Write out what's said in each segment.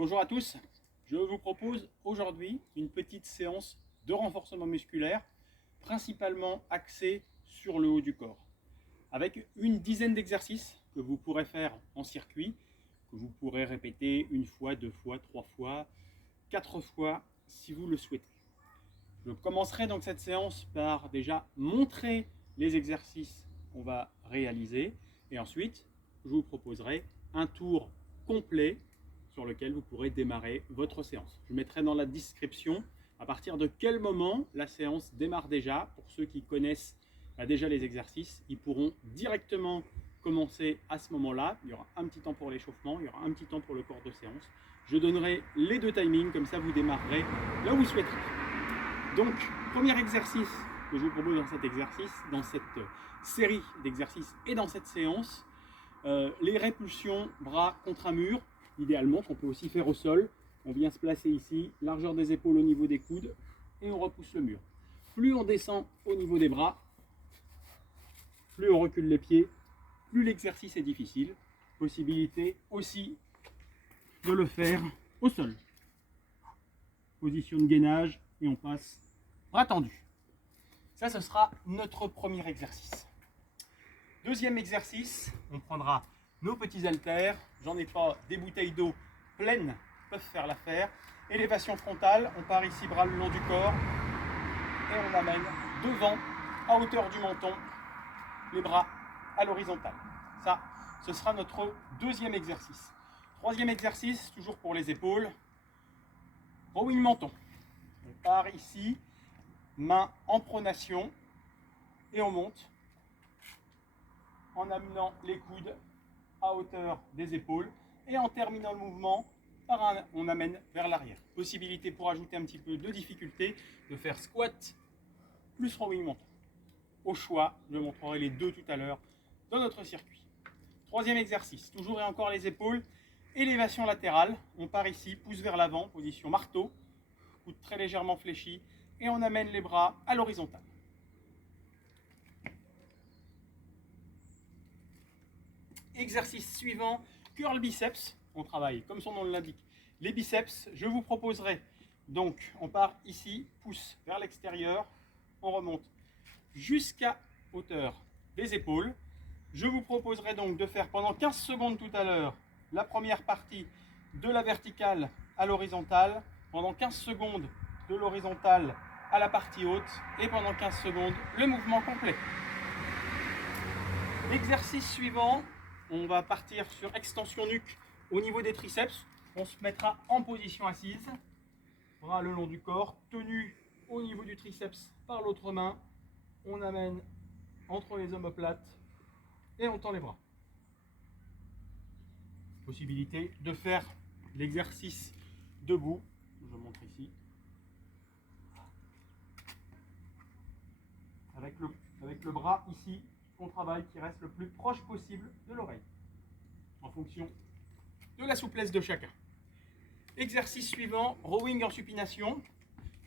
Bonjour à tous, je vous propose aujourd'hui une petite séance de renforcement musculaire, principalement axée sur le haut du corps, avec une dizaine d'exercices que vous pourrez faire en circuit, que vous pourrez répéter une fois, deux fois, trois fois, quatre fois si vous le souhaitez. Je commencerai donc cette séance par déjà montrer les exercices qu'on va réaliser et ensuite je vous proposerai un tour complet sur lequel vous pourrez démarrer votre séance. Je mettrai dans la description à partir de quel moment la séance démarre déjà. Pour ceux qui connaissent déjà les exercices, ils pourront directement commencer à ce moment-là. Il y aura un petit temps pour l'échauffement, il y aura un petit temps pour le corps de séance. Je donnerai les deux timings, comme ça vous démarrerez là où vous souhaiterez. Donc, premier exercice que je vous propose dans cette série d'exercices et dans cette séance, les répulsions bras contre un mur, idéalement qu'on peut aussi faire au sol. On vient se placer ici, largeur des épaules au niveau des coudes et on repousse le mur. Plus on descend au niveau des bras, plus on recule les pieds, plus l'exercice est difficile. Possibilité aussi de le faire au sol. Position de gainage et on passe bras tendus. Ça, ce sera notre premier exercice. Deuxième exercice, on prendra nos petits haltères. J'en ai pas des bouteilles d'eau pleines, peuvent faire l'affaire. Élévation frontale, on part ici bras le long du corps et on amène devant, à hauteur du menton, les bras à l'horizontale. Ça, ce sera notre deuxième exercice. Troisième exercice, toujours pour les épaules, rowing menton. On part ici, main en pronation et on monte en amenant les coudes à hauteur des épaules et en terminant le mouvement, on amène vers l'arrière. Possibilité pour ajouter un petit peu de difficulté de faire squat plus rowing menton. Au choix, je montrerai les deux tout à l'heure dans notre circuit. Troisième exercice, toujours et encore les épaules, élévation latérale. On part ici, pouce vers l'avant, position marteau, coude très légèrement fléchi et on amène les bras à l'horizontale. Exercice suivant, curl biceps. On travaille, comme son nom l'indique, les biceps. Je vous proposerai, donc, on part ici, pouce vers l'extérieur, on remonte jusqu'à hauteur des épaules. Je vous proposerai donc de faire pendant 15 secondes tout à l'heure la première partie de la verticale à l'horizontale, pendant 15 secondes de l'horizontale à la partie haute et pendant 15 secondes le mouvement complet. L'exercice suivant, on va partir sur extension nuque au niveau des triceps. On se mettra en position assise, bras le long du corps, tenu au niveau du triceps par l'autre main. On amène entre les omoplates et on tend les bras. Possibilité de faire l'exercice debout. Je montre ici. Avec le bras ici qu'on travaille qui reste le plus proche possible de l'oreille, en fonction de la souplesse de chacun. Exercice suivant, rowing en supination,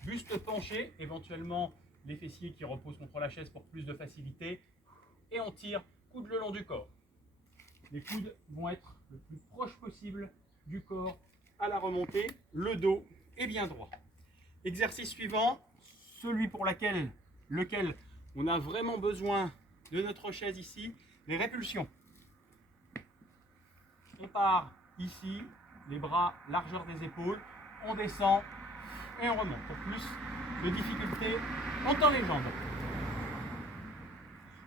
buste penché, éventuellement les fessiers qui reposent contre la chaise pour plus de facilité, et on tire coude le long du corps. Les coudes vont être le plus proche possible du corps à la remontée, le dos est bien droit. Exercice suivant, celui pour lequel on a vraiment besoin de notre chaise ici, les répulsions. On part ici, les bras largeur des épaules, on descend et on remonte. Pour plus de difficulté, on tend les jambes.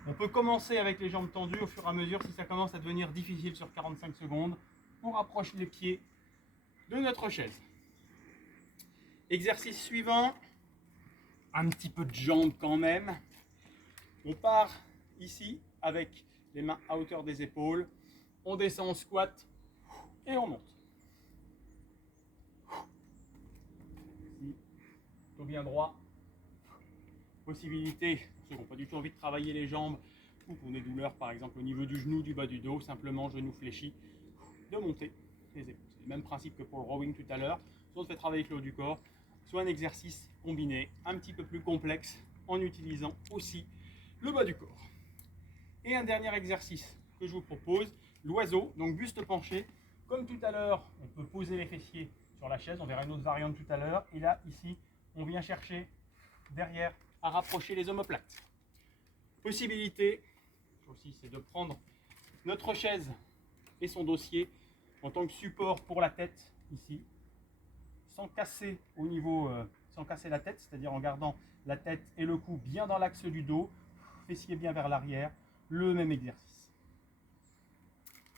On peut commencer avec les jambes tendues au fur et à mesure. Si ça commence à devenir difficile sur 45 secondes, on rapproche les pieds de notre chaise. Exercice suivant, un petit peu de jambes quand même. On part ici avec les mains à hauteur des épaules, on descend en squat et on monte. Ici, dos bien droit. Possibilité, pour ceux qui n'ont pas du tout envie de travailler les jambes ou pour des douleurs par exemple au niveau du genou, du bas du dos, simplement genou fléchi, de monter les épaules. C'est le même principe que pour le rowing tout à l'heure. Soit on fait travailler avec le haut du corps, soit un exercice combiné un petit peu plus complexe en utilisant aussi le bas du corps. Et un dernier exercice que je vous propose, l'oiseau, donc buste penché. Comme tout à l'heure, on peut poser les fessiers sur la chaise, on verra une autre variante tout à l'heure. Et là, ici, on vient chercher derrière à rapprocher les omoplates. Possibilité aussi, c'est de prendre notre chaise et son dossier en tant que support pour la tête ici, sans casser au niveau, sans casser la tête, c'est-à-dire en gardant la tête et le cou bien dans l'axe du dos, fessier bien vers l'arrière, le même exercice.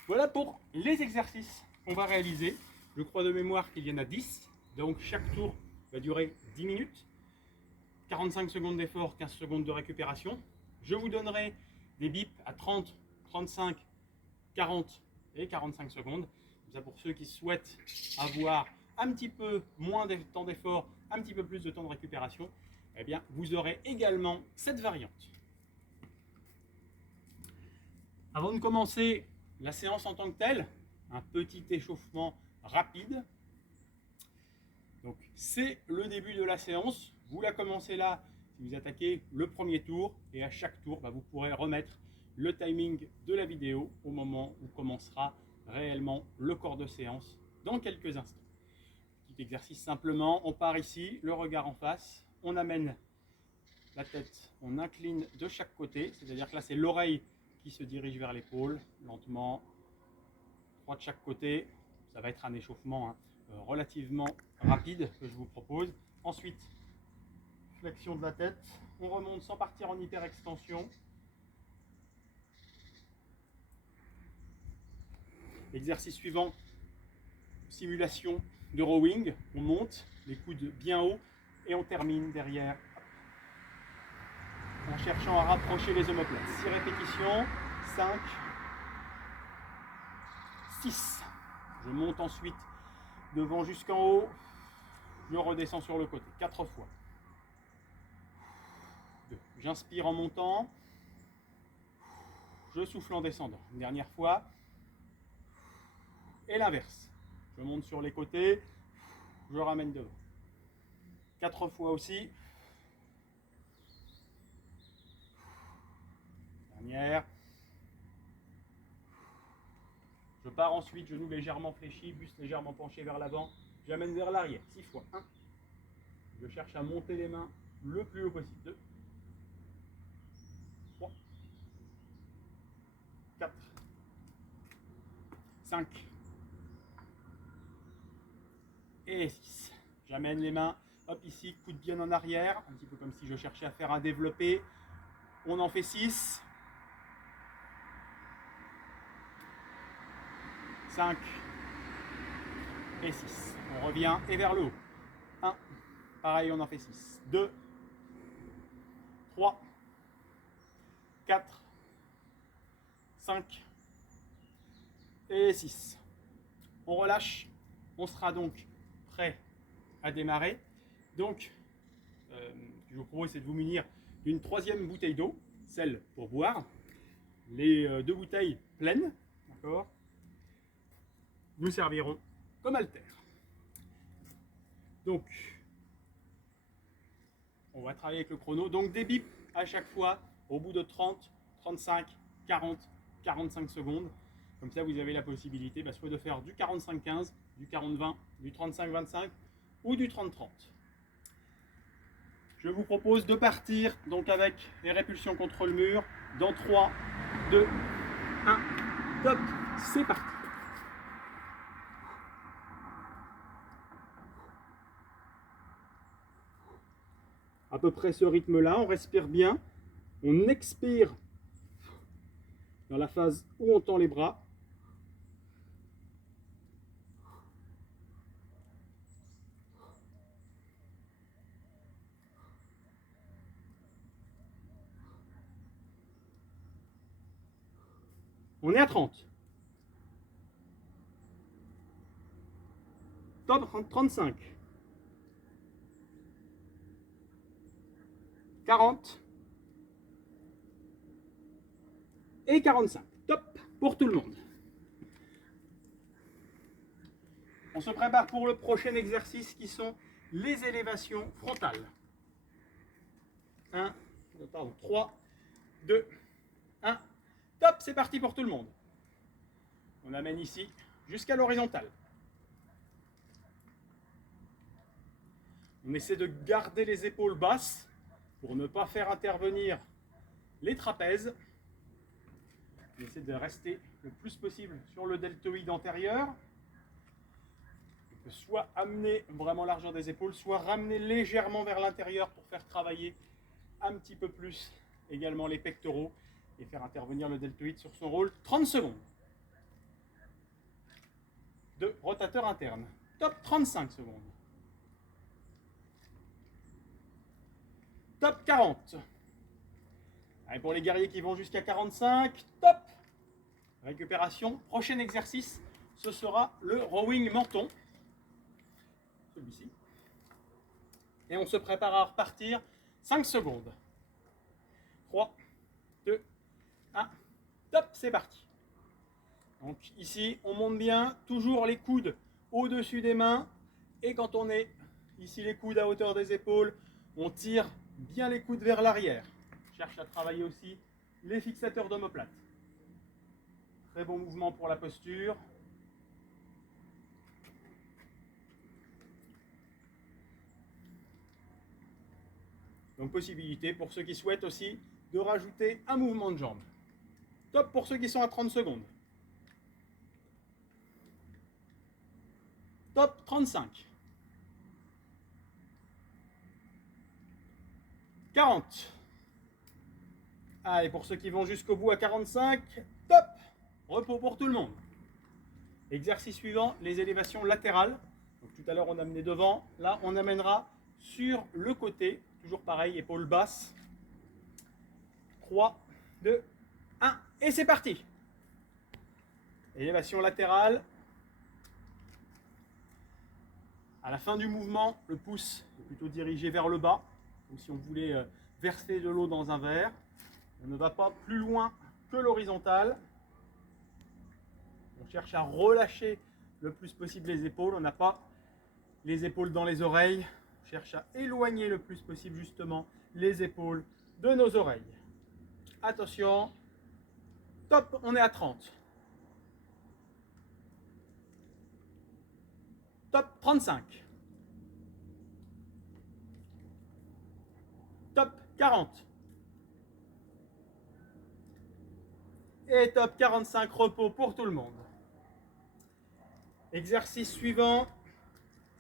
Voilà pour les exercices qu'on va réaliser. Je crois de mémoire qu'il y en a 10, donc chaque tour va durer 10 minutes, 45 secondes d'effort, 15 secondes de récupération. Je vous donnerai des bips à 30, 35, 40 et 45 secondes. Comme ça, pour ceux qui souhaitent avoir un petit peu moins de temps d'effort, un petit peu plus de temps de récupération, eh bien, vous aurez également cette variante. Avant de commencer la séance en tant que telle, un petit échauffement rapide. Donc, c'est le début de la séance. Vous la commencez là si vous attaquez le premier tour, et à chaque tour, vous pourrez remettre le timing de la vidéo au moment où commencera réellement le corps de séance dans quelques instants. Petit exercice simplement, on part ici, le regard en face, on amène la tête, on incline de chaque côté, c'est-à-dire que là c'est l'oreille qui se dirige vers l'épaule, lentement, 3 de chaque côté. Ça va être un échauffement relativement rapide que je vous propose. Ensuite, flexion de la tête, on remonte sans partir en hyperextension. Exercice suivant, simulation de rowing, on monte, les coudes bien hauts et on termine derrière en cherchant à rapprocher les omoplates. 6 répétitions, 5, 6. Je monte ensuite devant jusqu'en haut, je redescends sur le côté, 4 fois. 2. J'inspire en montant, je souffle en descendant. Une dernière fois. Et l'inverse. Je monte sur les côtés, je ramène devant. 4 fois aussi. Dernière. Je pars ensuite, genoux légèrement fléchis, buste légèrement penché vers l'avant. J'amène vers l'arrière. 6 fois. 1. Je cherche à monter les mains le plus haut possible. 2. 3. 4. 5. Et 6. J'amène les mains, hop ici, coude bien en arrière, un petit peu comme si je cherchais à faire un développé. On en fait 6. 5 et 6. On revient et vers le haut. 1. Pareil, on en fait 6. 2. 3. 4. 5 et 6. On relâche. On sera donc prêt à démarrer. Donc, je vous propose, c'est de vous munir d'une 3e bouteille d'eau, celle pour boire. Les 2 bouteilles pleines, d'accord, nous serviront comme haltère. Donc, on va travailler avec le chrono. Donc, des bips à chaque fois au bout de 30, 35, 40, 45 secondes. Comme ça, vous avez la possibilité soit de faire du 45-15, du 40-20, du 35-25 ou du 30-30. Je vous propose de partir donc avec les répulsions contre le mur dans 3, 2, 1. Top, c'est parti. À peu près ce rythme-là, on respire bien, on expire dans la phase où on tend les bras. On est à 30. Top, 35. 40. Et 45. Top pour tout le monde. On se prépare pour le prochain exercice qui sont les élévations frontales. 3, 2, 1. Top, c'est parti pour tout le monde. On amène ici jusqu'à l'horizontale. On essaie de garder les épaules basses pour ne pas faire intervenir les trapèzes. On essaie de rester le plus possible sur le deltoïde antérieur. On peut soit amener vraiment largeur des épaules, soit ramener légèrement vers l'intérieur pour faire travailler un petit peu plus également les pectoraux et faire intervenir le deltoïde sur son rôle. 30 secondes de rotateur interne. Top 35 secondes. Top 40. Allez, pour les guerriers qui vont jusqu'à 45, top. Récupération. Prochain exercice, ce sera le rowing menton. Celui-ci. Et on se prépare à repartir. 5 secondes. 3, 2, 1. Top, c'est parti. Donc ici, on monte bien. Toujours les coudes au-dessus des mains. Et quand on est ici les coudes à hauteur des épaules, on tire bien les coudes vers l'arrière. Cherche à travailler aussi les fixateurs d'omoplate. Très bon mouvement pour la posture. Donc possibilité pour ceux qui souhaitent aussi de rajouter un mouvement de jambe. Top pour ceux qui sont à 30 secondes. Top 35. 40. Allez, pour ceux qui vont jusqu'au bout à 45, top. Repos pour tout le monde. Exercice suivant, les élévations latérales. Donc, tout à l'heure, on amenait devant. Là, on amènera sur le côté. Toujours pareil, épaules basses. 3, 2, 1. Et c'est parti. Élévation latérale. À la fin du mouvement, le pouce est plutôt dirigé vers le bas, comme si on voulait verser de l'eau dans un verre. On ne va pas plus loin que l'horizontale. On cherche à relâcher le plus possible les épaules. On n'a pas les épaules dans les oreilles. On cherche à éloigner le plus possible justement les épaules de nos oreilles. Attention. Top, on est à 30. Top 35. Top 40. Et top 45, repos pour tout le monde. Exercice suivant,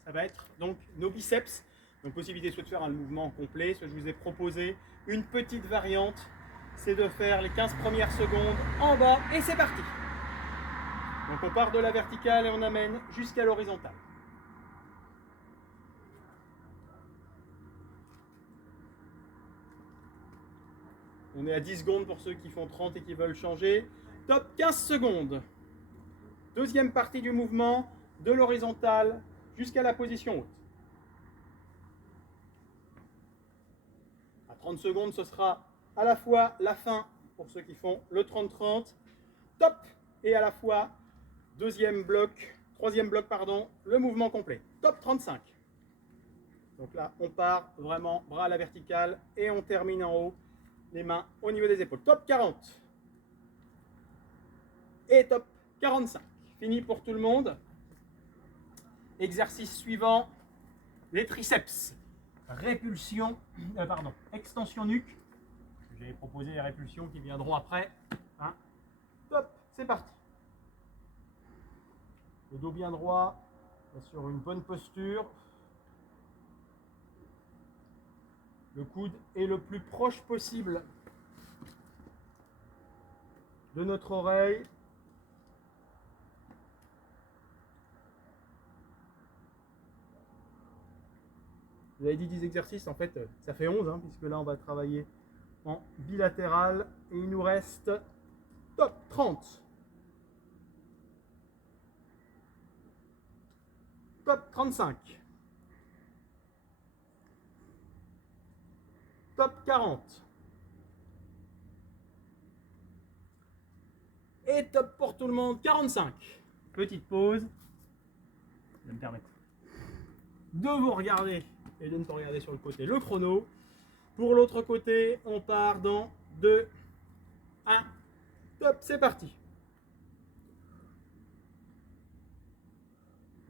ça va être donc nos biceps. Donc possibilité soit de faire un mouvement complet, soit je vous ai proposé une petite variante, c'est de faire les 15 premières secondes en bas et c'est parti. Donc on part de la verticale et on amène jusqu'à l'horizontale. On est à 10 secondes pour ceux qui font 30 et qui veulent changer. Top 15 secondes. Deuxième partie du mouvement, de l'horizontale jusqu'à la position haute. À 30 secondes, ce sera à la fois la fin pour ceux qui font le 30-30. Top. Et à la fois troisième bloc, pardon, le mouvement complet. Top 35. Donc là, on part vraiment bras à la verticale et on termine en haut. Les mains au niveau des épaules. Top 40. Et top 45. Fini pour tout le monde. Exercice suivant, les triceps. Extension nuque. J'ai proposé les répulsions qui viendront après. Hein. Top, c'est parti. Le dos bien droit, sur une bonne posture. Le coude est le plus proche possible de notre oreille. Vous avez dit 10 exercices, en fait ça fait 11, hein, puisque là on va travailler en bilatéral. Et il nous reste top 30. Top 35. Top 40. Et top pour tout le monde, 45. Petite pause. Je vais me permettre de vous regarder et de ne pas regarder sur le côté le chrono. Pour l'autre côté, on part dans 2, 1. Top, c'est parti.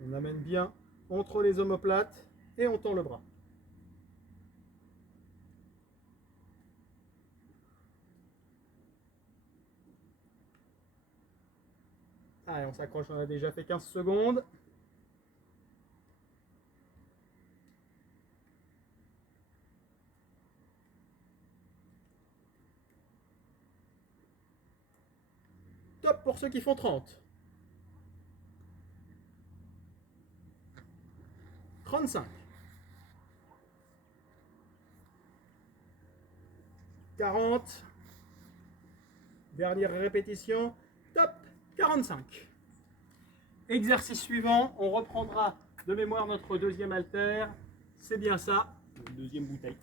On amène bien entre les omoplates et on tend le bras. Allez, on s'accroche, on a déjà fait 15 secondes. Top pour ceux qui font 30. 35. 40. Dernière répétition. Top. 45. Exercice suivant, on reprendra de mémoire notre deuxième haltère. C'est bien ça, une deuxième bouteille.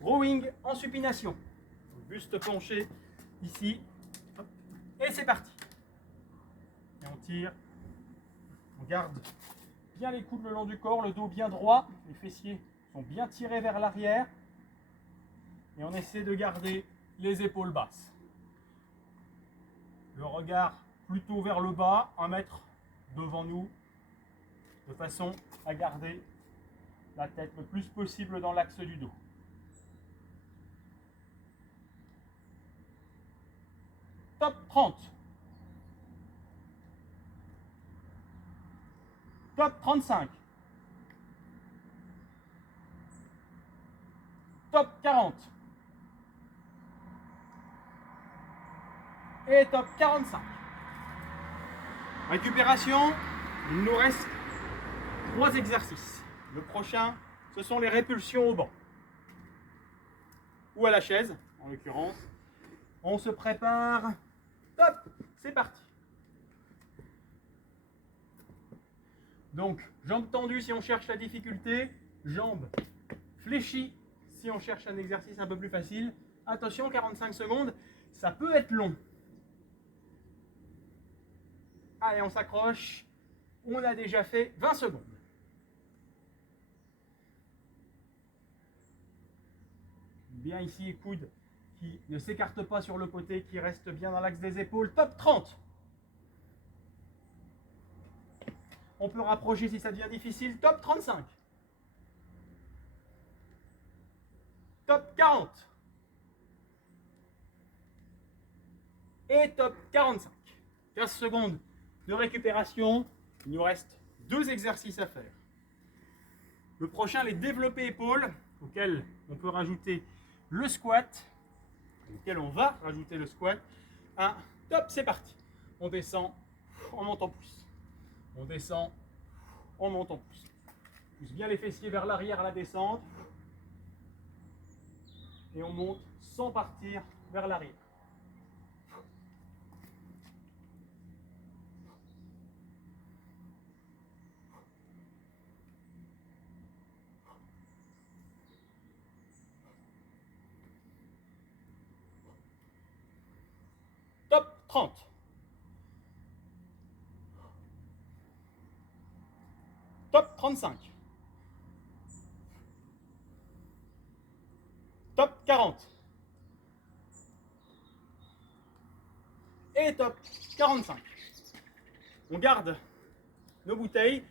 Rowing en supination. Buste penché ici. Hop. Et c'est parti. Et on tire. On garde bien les coudes le long du corps, le dos bien droit. Les fessiers sont bien tirés vers l'arrière. Et on essaie de garder les épaules basses. Le regard plutôt vers le bas, 1 mètre devant nous, de façon à garder la tête le plus possible dans l'axe du dos. Top 30. Top 35. Top 40. Et top 45. Récupération, il nous reste 3 exercices. Le prochain, ce sont les répulsions au banc. Ou à la chaise, en l'occurrence. On se prépare. Top, c'est parti. Donc, jambes tendues si on cherche la difficulté. Jambes fléchies si on cherche un exercice un peu plus facile. Attention, 45 secondes, ça peut être long. Allez, on s'accroche. On a déjà fait 20 secondes. Bien ici, les coudes qui ne s'écartent pas sur le côté, qui restent bien dans l'axe des épaules. Top 30. On peut rapprocher si ça devient difficile. Top 35. Top 40. Et top 45. 15 secondes de récupération. Il nous reste 2 exercices à faire. Le prochain, les développés épaules, auxquels on peut rajouter le squat, auquel on va rajouter le squat. Top, c'est parti. On descend, on monte en pouce. On descend, on monte en pouce. Pousse bien les fessiers vers l'arrière à la descente. Et on monte sans partir vers l'arrière. Top 30. Top 35. Top 40. Et top 45. On garde nos bouteilles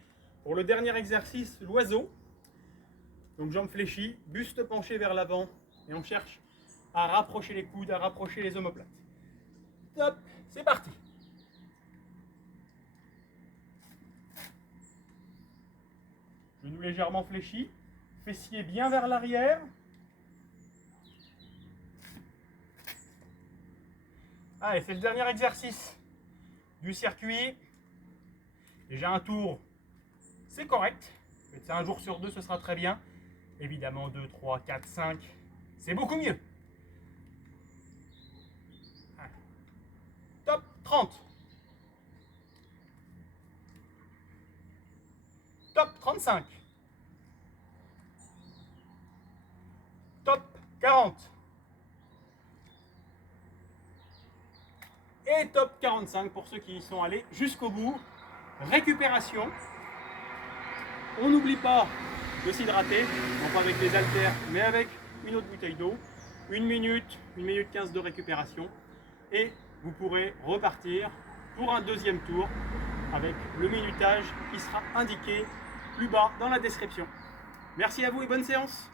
pour le dernier exercice, l'oiseau. Donc jambes fléchies, buste penché vers l'avant et on cherche à rapprocher les coudes, à rapprocher les omoplates. Top, c'est parti. Genoux légèrement fléchis, fessiers bien vers l'arrière. Allez, c'est le dernier exercice du circuit. Déjà un tour, c'est correct. Faites ça un jour sur 2, ce sera très bien. Évidemment, 2, 3, 4, 5, c'est beaucoup mieux. Allez. Top 30. Top 35. Top 40. Et top 45 pour ceux qui y sont allés jusqu'au bout. Récupération. On n'oublie pas de s'hydrater, non pas avec les haltères, mais avec une autre bouteille d'eau. 1 minute, 1 minute 15 de récupération. Et vous pourrez repartir pour un deuxième tour avec le minutage qui sera indiqué plus bas dans la description. Merci à vous et bonne séance.